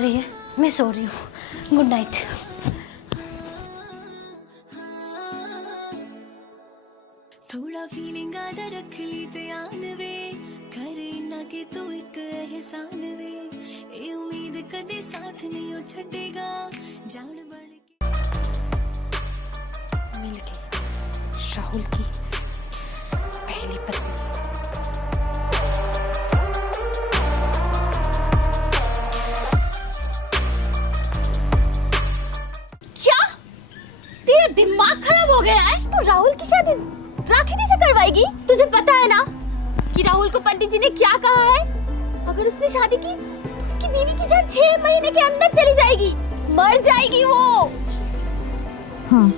रही है, मैं सो रही हूँ। Good night. थोड़ा फीलिंग आदा रख ली ध्यान वे, करे ना कि तू एक एहसान वे, ए उम्मीद कदे साथ नहीं हो छड़ेगा, जान बन के। मिल गई राहुल की पहली पत्नी। क्या तेरा दिमाग खराब हो गया है? तू राहुल की शादी राखी दी से करवाएगी? तुझे पता है ना कि राहुल को पंडित जी ने क्या कहा है? अगर उसने शादी की तो उसकी बीवी की जान 6 महीने के अंदर चली जाएगी, मर जाएगी वो। हाँ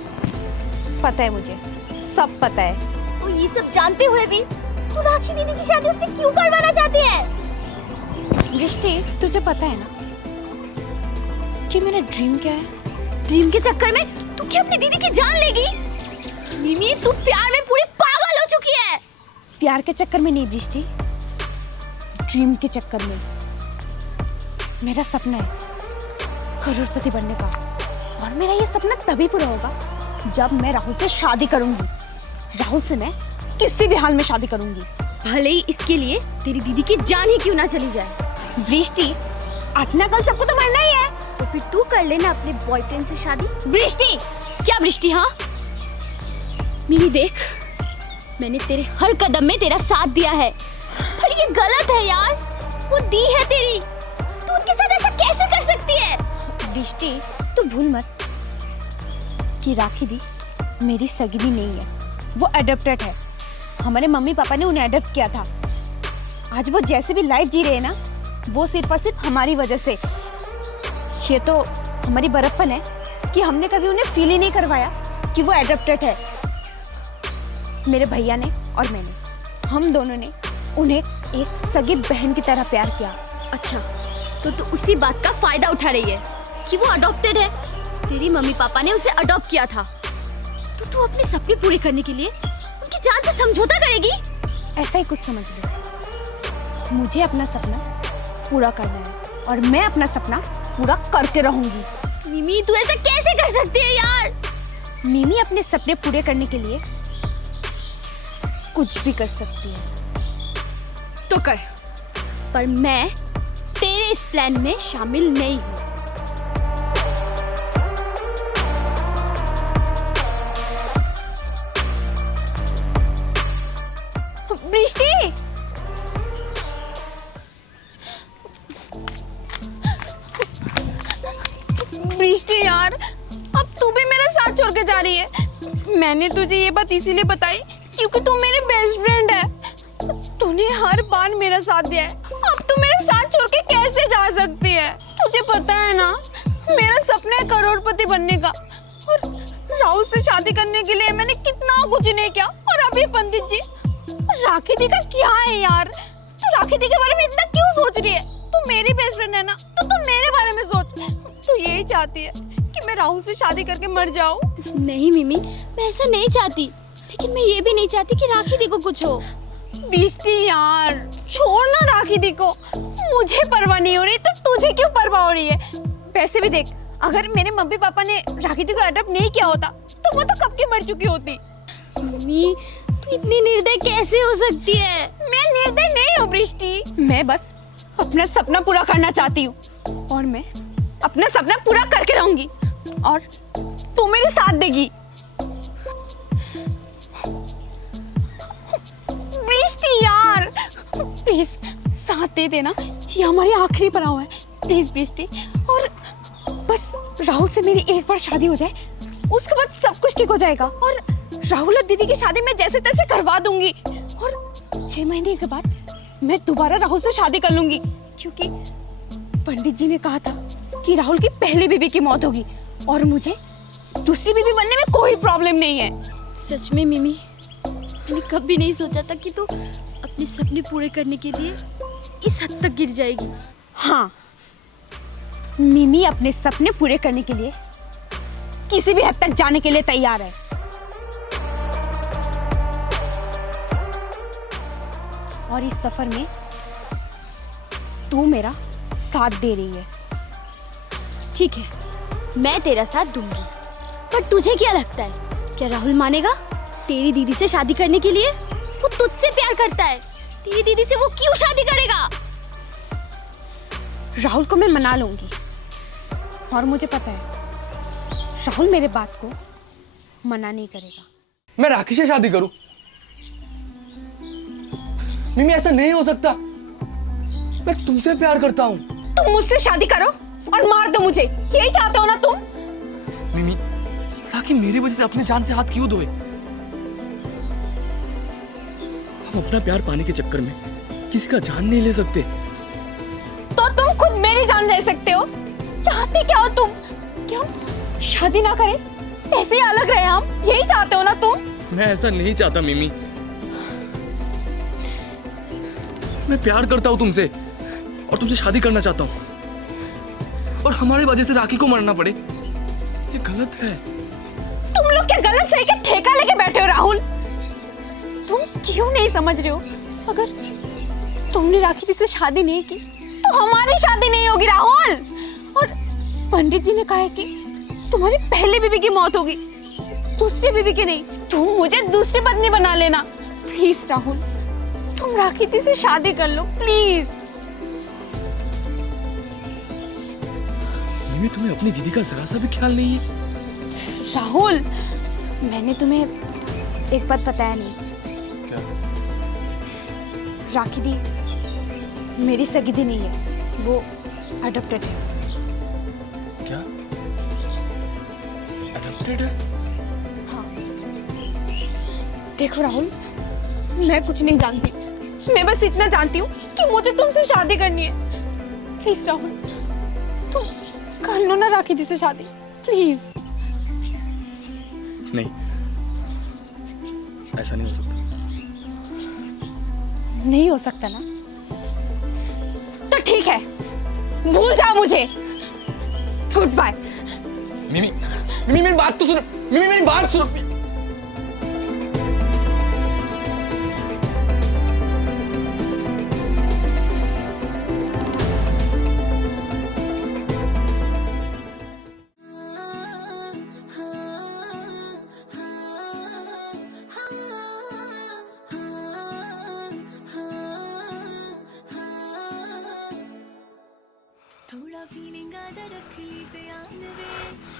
पता है, मुझे सब पता है। तो ये सब जानते हुए भी तू राखी दीदी की शादी उससे क्यों करवाना चाहती है? दृष्टि, तुझे पता है ना कि मेरा ड्रीम क्या है? ड्रीम के चक्कर में तू क्या अपनी दीदी की जान लेगी? मिमी, तू प्यार में पूरी पागल हो चुकी है। प्यार के चक्कर में नहीं दृष्टि, ड्रीम के चक्कर में। मेरा सपना है करोड़पति बनने का, और मेरा ये सपना तभी पूरा होगा जब मैं राहुल से शादी करूंगी। राहुल से मैं किसी भी हाल में शादी करूंगी, भले ही इसके लिए तेरी दीदी की जान ही क्यों ना चली जाए। दृष्टि, आज ना कल सबको तो मरना ही है। तो फिर तू कर लेना अपने बॉयफ्रेंड से शादी। दृष्टि, क्या दृष्टि? हाँ मिमी, देख मैंने तेरे हर कदम में तेरा साथ दिया है, पर ये गलत है यार। वो दी है तेरी, तू उनके साथ ऐसा कैसे कर सकती है? दृष्टि, तू भूल मत कि राखी दी मेरी सगी भी नहीं है, वो अडॉप्टेड है। हमारे मम्मी पापा ने उन्हें अडॉप्ट किया था। आज वो जैसे भी लाइफ जी रहे हैं ना, वो सिर्फ और सिर्फ हमारी वजह से। ये तो हमारी बड़प्पन है कि हमने कभी उन्हें फील ही नहीं करवाया कि वो अडॉप्टेड है। मेरे भैया ने और मैंने, हम दोनों ने उन्हें एक सगी बहन की तरह प्यार किया। अच्छा, तो तू उसी बात का फायदा उठा रही है कि वो अडॉप्टेड है। तेरी मम्मी पापा ने उसे अडॉप्ट किया था, तो तू अपने सपने पूरे करने के लिए उनकी जान से समझौता करेगी? ऐसा ही कुछ समझ लो। मुझे अपना सपना पूरा करना है और मैं अपना सपना पूरा करके रहूंगी। मिमी, तू ऐसा कैसे कर सकती है यार? मिमी अपने सपने पूरे करने के लिए कुछ भी कर सकती है। तो कर, पर मैं तेरे इस प्लान में शामिल नहीं हूँ। दृष्टि, दृष्टि यार, अब तू भी मेरा साथ छोड़ के जा रही है। मैंने तुझे ये बात इसीलिए बताई क्योंकि तू मेरी बेस्ट फ्रेंड है। तूने हर बार मेरा साथ दिया है, अब तू मेरे साथ छोड़ के कैसे जा सकती है? तुझे पता है ना, मेरा सपना है करोड़पति बनने का, और राहुल से शादी करने के लिए मैंने कितना कुछ नहीं किया। और अभी पंडित जी, राखी दी का क्या है यार? तू राखी दी के बारे में इतना क्यों सोच रही है? तू मेरी बेस्ट फ्रेंड है ना, तो तू मेरे बारे में सोच। तू यही चाहती है कि मैं राहुल से शादी करके मर जाऊं? नहीं मिमी, मैं ऐसा नहीं चाहती, लेकिन मैं ये भी नहीं चाहती कि राखी दी को कुछ हो। दृष्टि यार, छोड़ ना राखी दी को। मुझे परवाह नहीं हो रही तो तुझे क्यों परवाह हो रही है? वैसे भी देख, अगर मेरे मम्मी पापा ने राखी दी को अडॉप्ट नहीं किया होता तो वो तो कब की मर चुकी होती। मम्मी, तू इतनी निर्दय कैसे हो सकती है? मैं निर्दय नहीं हूँ दृष्टि, मैं बस अपना सपना पूरा करना चाहती हूँ, और मैं अपना सपना पूरा करके रहूंगी, और तू मेरे साथ देगी। दृष्टि यार, प्लीज साथ दे देना, ये हमारी आखिरी पड़ाव है। प्लीज दृष्टि, और बस राहुल से मेरी एक बार शादी हो जाए, उसके बाद सब कुछ ठीक हो जाएगा, और राहुल और दीदी की शादी मैं जैसे तैसे करवा दूंगी, और 6 महीने के बाद मैं दोबारा राहुल से शादी कर लूंगी, क्योंकि पंडित जी ने कहा था कि राहुल की पहली बीवी की मौत होगी, और मुझे दूसरी बीवी बनने में कोई प्रॉब्लम नहीं है। सच में मिमी, मैंने कभी नहीं सोचा था कि तू अपने सपने पूरे करने के लिए इस हद तक गिर जाएगी। हाँ, मिमी अपने सपने पूरे करने के लिए किसी भी हद तक जाने के लिए तैयार है। और इस सफर में तू मेरा साथ दे रही है, ठीक है, मैं तेरा साथ दूंगी, पर तुझे क्या लगता है, क्या राहुल मानेगा तेरी दीदी से शादी करने के लिए? वो तुझसे प्यार करता है, तेरी दीदी से वो क्यों शादी करेगा? राहुल को मैं मना लूंगी, और मुझे पता है राहुल मेरे बात को मना नहीं करेगा। मैं राखी से शादी करूं? मिमी ऐसा नहीं हो सकता, मैं तुमसे प्यार करता हूं। तुम मुझसे शादी करो और मार दो मुझे, यही चाहते हो ना तुम? मिमी, राखी मेरी वजह से अपने जान से हाथ क्यों धोए? हम अपना प्यार पाने के चक्कर में किसी का जान नहीं ले सकते। तो तुम खुद मेरी जान ले सकते हो। चाहते क्या हो तुम? क्यों शादी ना करें, ऐसे ही अलग रहे हम, यही चाहते हो ना तुम? मैं ऐसा नहीं चाहता मिमी, मैं प्यार करता हूं तुमसे और तुमसे शादी करना चाहता हूं, और हमारी वजह से राखी को मरना पड़े, ये गलत है। तुम लोग क्या गलत सही के ठेका लेके बैठे हो राहुल? तुम क्यों नहीं समझ रहे हो? अगर तुमने राखी दी से शादी नहीं की तो हमारी शादी नहीं होगी राहुल। और पंडित जी ने कहा है कि तुम्हारी पहली बीवी की मौत होगी, दूसरी बीवी की नहीं। तुम मुझे दूसरी पत्नी बना लेना प्लीज राहुल, तुम राखी दी से शादी कर लो प्लीज। मिमी, तुम्हें अपनी दीदी का जरा सा भी ख्याल नहीं है? राहुल, मैंने तुम्हें एक बात बताया नहीं। क्या? राखी दी मेरी सगी दी नहीं है, वो अडॉप्टेड है। क्या? अडॉप्टेड है? हाँ। देखो राहुल, मैं कुछ नहीं जानती, मैं बस इतना जानती हूँ कि मुझे तुमसे शादी करनी है। प्लीज राहुल, तुम कर लो ना राखी दी से शादी प्लीज। नहीं, ऐसा नहीं हो सकता। नहीं हो सकता ना? तो ठीक है, भूल जाओ मुझे। Good bye. मिमी, मिमी मेरी बात तो सुनो, मिमी मेरी बात सुनो। थोड़ा फीलिंग आधा रख ली ध्यान वे,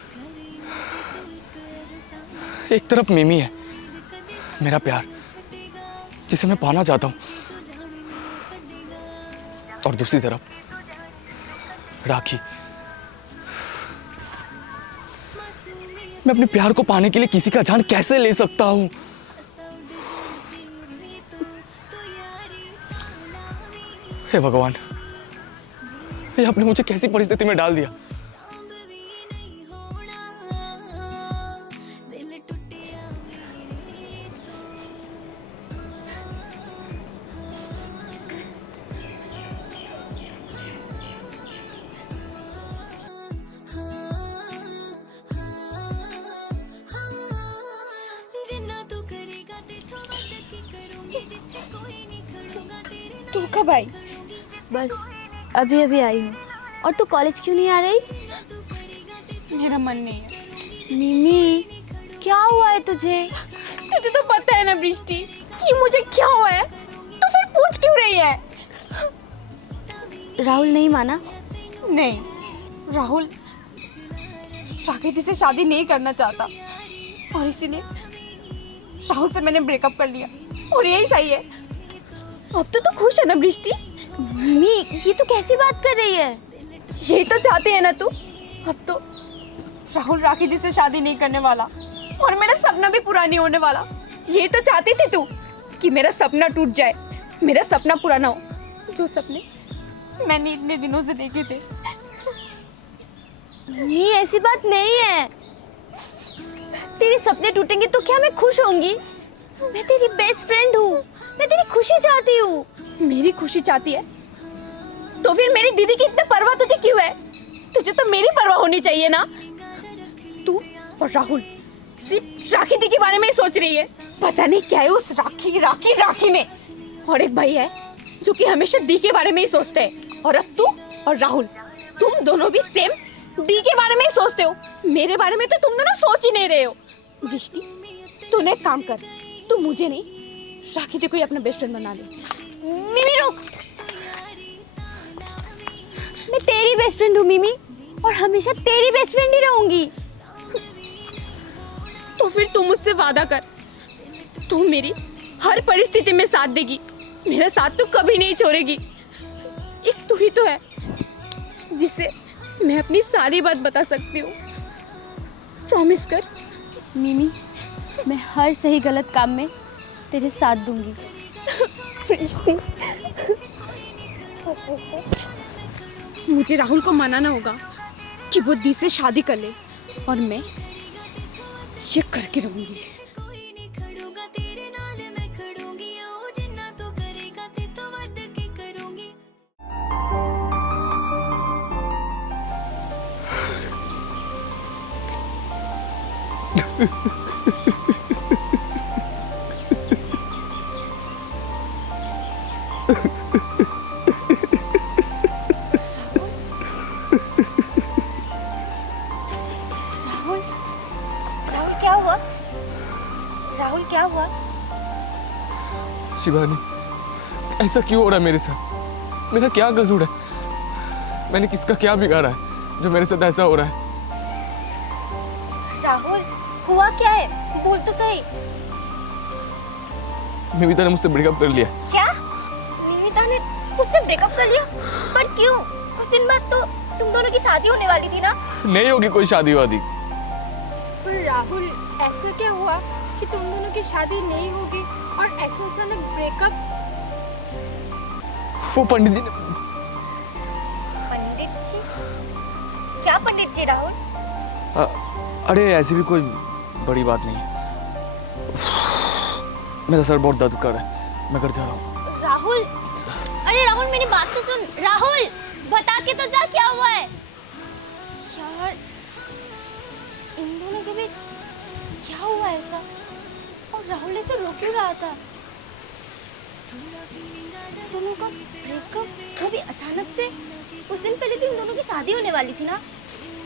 करे ना कि तू एक एहसास एक तरफ मिमी है, कदे मेरा प्यार छटेगा, जिसे मैं पाना चाहता हूँ, तो जाने कदेगा। और दूसरी तरफ राखी। मासूमियत मैं अपने प्यार को पाने के लिए किसी का जान कैसे ले सकता हूँ? असाउंड चूरी तो यारी नामी हे भगवान, ये आपने मुझे कैसी परिस्थिति में डाल दिया? सांभवी नहीं होना, दिल टूटिया मेरे तो। जिन्ना तू करेगा तेथों वध की करूंगी, जिथे कोई नहीं खड़ूंगा तेरे नाल तू कब आई? बस अभी अभी आई हूँ। और तू कॉलेज क्यों नहीं आ रही? मेरा मन नहीं है। मिमी, क्या हुआ है तुझे? तुझे तो पता है ना बृष्टि कि मुझे क्या हुआ है, तो फिर पूछ क्यों रही है? राहुल नहीं माना? नहीं, राहुल राखी से शादी नहीं करना चाहता, और इसीलिए राहुल से मैंने ब्रेकअप कर लिया, और यही सही है। अब तो तू खुश है ना बृष्टि? मिमी, ये तू कैसी बात कर रही है? यही तो चाहते है ना तू? अब तो राहुल राखी दी से शादी नहीं करने वाला, और मेरा सपना भी पूरा नहीं होने वाला। ये तो चाहती थी तू कि मेरा सपना टूट जाए, मेरा सपना पूरा ना हो, जो सपने मैंने इतने दिनों से देखे थे। नहीं, ऐसी बात नहीं है। तेरे सपने टूटेंगे तो क्या मैं खुश होंगी? मैं तेरी बेस्ट फ्रेंड हूँ, मैं तेरी खुशी चाहती हूँ। मेरी खुशी चाहती है तो फिर मेरी दीदी की इतनी परवाह तुझे क्यों है? तुझे तो मेरी परवाह होनी चाहिए ना। तू और राहुल सिर्फ राखी दी के बारे में ही सोच रही है। पता नहीं क्या है उस राखी में। और एक भाई है जो कि हमेशा दी के बारे में ही सोचते है। और अब तू और राहुल, तुम दोनों भी सेम दी के बारे में ही सोचते हो, मेरे बारे में तो तुम दोनों सोच ही नहीं रहे हो। दृष्टि, तूने एक काम कर, तू मुझे नहीं राखी दी को ही अपना बेस्ट फ्रेंड बना ले। मिमी रुक, मैं तेरी बेस्ट फ्रेंड हूँ मिमी, और हमेशा तेरी बेस्ट फ्रेंड ही रहूंगी। तो फिर तू मुझसे वादा कर, तू मेरी हर परिस्थिति में साथ देगी, मेरा साथ तो कभी नहीं छोड़ेगी। एक तू ही तो है जिसे मैं अपनी सारी बात बता सकती हूँ। प्रॉमिस कर। मिमी, मैं हर सही गलत काम में तेरे साथ दूंगी। मुझे राहुल को मनाना होगा कि वो दी से शादी कर ले, और मैं ये करके रहूंगी। कोई नहीं खड़ूंगा तेरे नाल, मैं खड़ूंगी ओ जिन्ना तू करेगा ते तो वध के करूंगी। राहुल, राहुल क्या हुआ? राहुल क्या हुआ? शिवानी, ऐसा क्यों हो रहा है मेरे साथ? मेरा क्या कसूर है? मैंने किसका क्या बिगाड़ा है जो मेरे साथ ऐसा हो रहा है? राहुल, हुआ क्या है? बोल तो सही। मिमिता ने मुझसे ब्रेकअप कर लिया। क्या? मिमिता ने तुझसे ब्रेकअप कर लिया? पर क्यों? कुछ दिन बाद तो तुम दोनों की शादी होने वाली थी ना? नहीं होगी कोई शादी वादी। पर राहुल, ऐसा क्या हुआ कि तुम दोनों की शादी नहीं होगी और ऐसा अचानक ब्रेकअप? वो पंडित जी ने पंडित जी? क्या पंडित जी राहुल? अरे ऐसी भी कोई बड़ी बात नहीं है। मेरा सर बहुत दर्द कर रहा है, मैं घर जा रहा हूँ। राहुल, अरे राहुल मेरी बात तो सुन। राहुल, बता के तो जा क्या हुआ है? यार, इन दोनों के बीच क्या हुआ ऐसा? और राहुल ऐसे रो क्यों रहा था? दोनों का ब्रेकअप, वो भी अचानक से। उस दिन पहले तो इन दोनों की शादी होने वाली थी ना?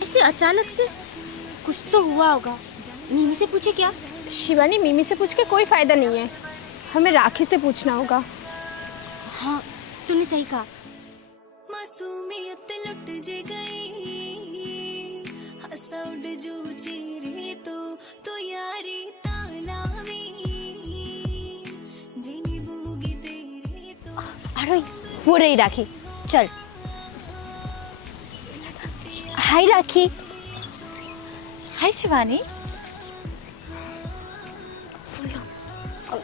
ऐसे अचानक से कुछ तो हुआ होगा। मिमी से पूछे क्या? शिवानी, मिमी से पूछ के कोई फायदा नहीं है, हमें राखी से पूछना होगा। हाँ, तूने सही कहा। मासूमियत लुट जे गई, हंसा उड़ जो चेहरे तो यारी तालावी, जिनी बूगी तेरे तो। अरे वो रही राखी, चल। हाय राखी। हाय शिवानी।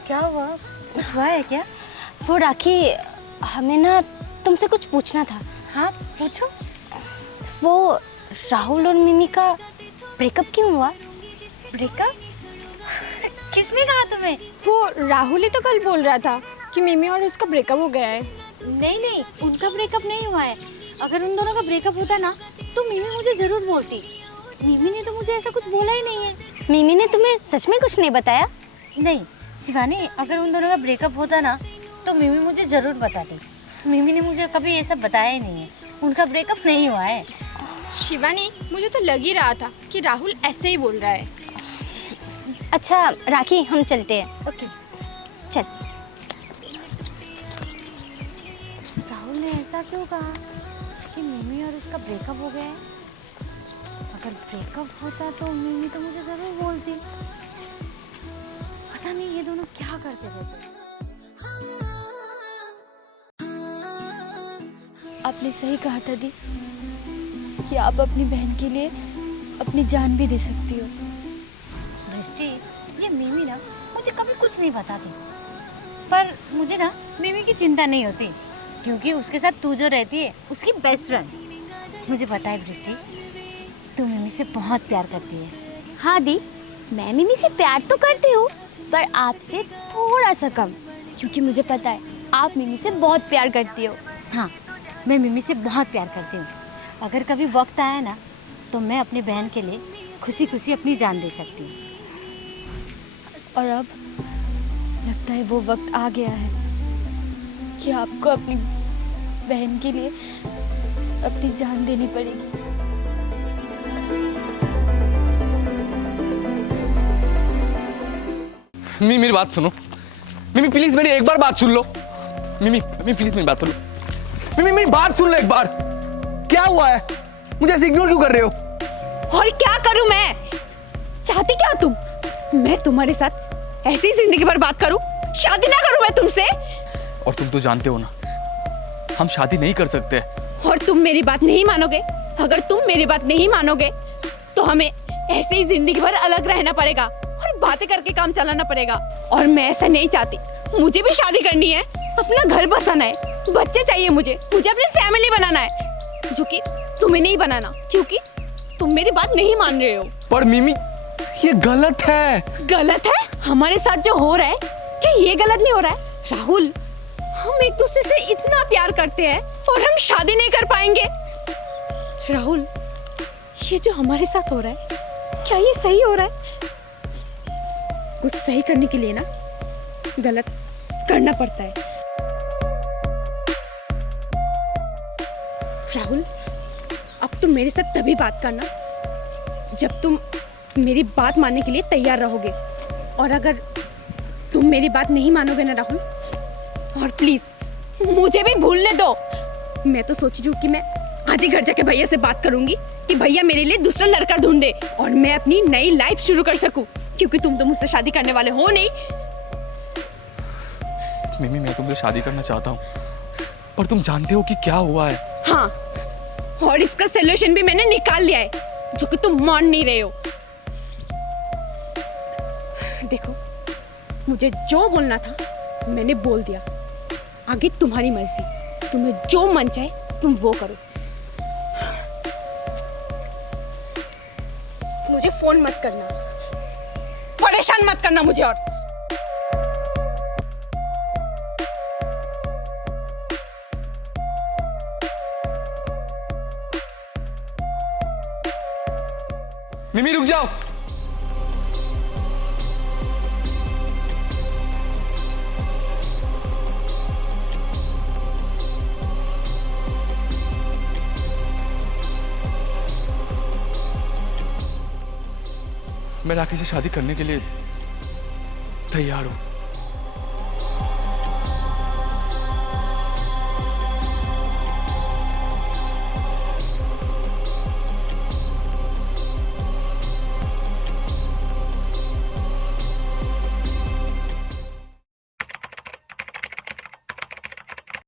क्या हुआ? कुछ हुआ है क्या? वो राखी, हमें ना तुमसे कुछ पूछना था। हाँ पूछो। वो राहुल और मिमी का ब्रेकअप क्यों हुआ? ब्रेकअप? किसने कहा तुम्हें? वो राहुल ही तो कल बोल रहा था कि मिमी और उसका ब्रेकअप हो गया है। नहीं नहीं, उनका ब्रेकअप नहीं हुआ है। अगर उन दोनों का ब्रेकअप होता ना तो मिमी मुझे जरूर बोलती। मिमी ने तो मुझे ऐसा कुछ बोला ही नहीं है। मिमी ने तुम्हें सच में कुछ नहीं बताया? नहीं शिवानी, अगर उन दोनों का ब्रेकअप होता ना तो मिमी मुझे जरूर बताती। मिमी ने मुझे कभी ये सब बताया ही नहीं है। उनका ब्रेकअप नहीं हुआ है। शिवानी, मुझे तो लग ही रहा था कि राहुल ऐसे ही बोल रहा है। अच्छा राखी, हम चलते हैं। ओके चल। राहुल ने ऐसा क्यों कहा कि मिमी और उसका ब्रेकअप हो गया है? अगर ब्रेकअप होता तो मिमी तो मुझे जरूर बोलती। पता नहीं ये दोनों क्या करते रहते। आपने सही कहा था दी कि आप अपनी बहन के लिए अपनी जान भी दे सकती हो। दृष्टि, ये मिमी ना मुझे कभी कुछ नहीं बताती, पर मुझे ना मिमी की चिंता नहीं होती क्योंकि उसके साथ तू जो रहती है उसकी बेस्ट फ्रेंड। मुझे पता है दृष्टि, तू मिमी से बहुत प्यार करती है। हाँ दी, मैं मिमी से प्यार तो करती हूँ, पर आपसे थोड़ा सा कम, क्योंकि मुझे पता है आप मिमी से बहुत प्यार करती हो। हाँ, मैं मिमी से बहुत प्यार करती हूँ। अगर कभी वक्त आया ना तो मैं अपनी बहन के लिए खुशी खुशी अपनी जान दे सकती हूँ। और अब लगता है वो वक्त आ गया है कि आपको अपनी बहन के लिए अपनी जान देनी पड़ेगी। मिमी मेरी बात सुनो, मिमी प्लीज मेरी एक बार बात सुन लो। मिमी मिमी प्लीज मेरी बात सुन लो। मिमी मेरी बात सुन लो एक बार। क्या हुआ है? मुझे ऐसे इग्नोर क्यों कर रहे हो? और क्या करूं मैं? चाहती क्या तुम? मैं तुम्हारे साथ ऐसी जिंदगी बर्बाद करूं? शादी ना करूं मैं तुमसे? और तुम तो जानते हो ना, हम शादी नहीं कर सकते। और तुम मेरी बात नहीं मानोगे? अगर तुम मेरी बात नहीं मानोगे तो हमें ऐसे ही जिंदगी भर अलग रहना पड़ेगा और बातें करके काम चलाना पड़ेगा। और मैं ऐसा नहीं चाहती। मुझे भी शादी करनी है, अपना घर बसाना है, बच्चे चाहिए मुझे अपनी फैमिली बनाना है, जो कि तुम्हें नहीं बनाना, क्योंकि तुम मेरी बात नहीं मान रहे हो। पर मिमी ये गलत है। गलत है? हमारे साथ जो हो रहा है क्या ये गलत नहीं हो रहा है? राहुल, हम एक दूसरे से इतना प्यार करते हैं और हम शादी नहीं कर पाएंगे। राहुल, ये जो हमारे साथ हो रहा है क्या ये सही हो रहा है? कुछ सही करने के लिए ना गलत करना पड़ता है। राहुल, अब तुम मेरे साथ तभी बात करना जब तुम मेरी बात मानने के लिए तैयार रहोगे। और अगर तुम मेरी बात नहीं मानोगे ना राहुल, और प्लीज मुझे भी भूलने दो। मैं तो सोच रही हूँ कि मैं आज ही घर जाके भैया से बात करूंगी कि भैया मेरे लिए दूसरा लड़का ढूंढे और मैं अपनी नई लाइफ शुरू कर सकूं, क्योंकि तुम तो मुझसे शादी करने वाले हो नहीं। मिमी मैं तुमसे शादी करना चाहता हूँ, पर तुम जानते हो कि क्या हुआ है। हाँ, और इसका सॉल्यूशन भी मैंने निकाल लिया है, जो कि तुम मान नहीं रहे हो। देखो, मुझे जो बोलना था मैंने बोल दिया। आगे तुम्हारी मर्जी, तुम्हें जो मन चाहे तुम वो करो। मुझे फोन मत करना, परेशान मत करना मुझे। और मिमी रुक जाओ। मैं राखी से शादी करने के लिए तैयार हूं।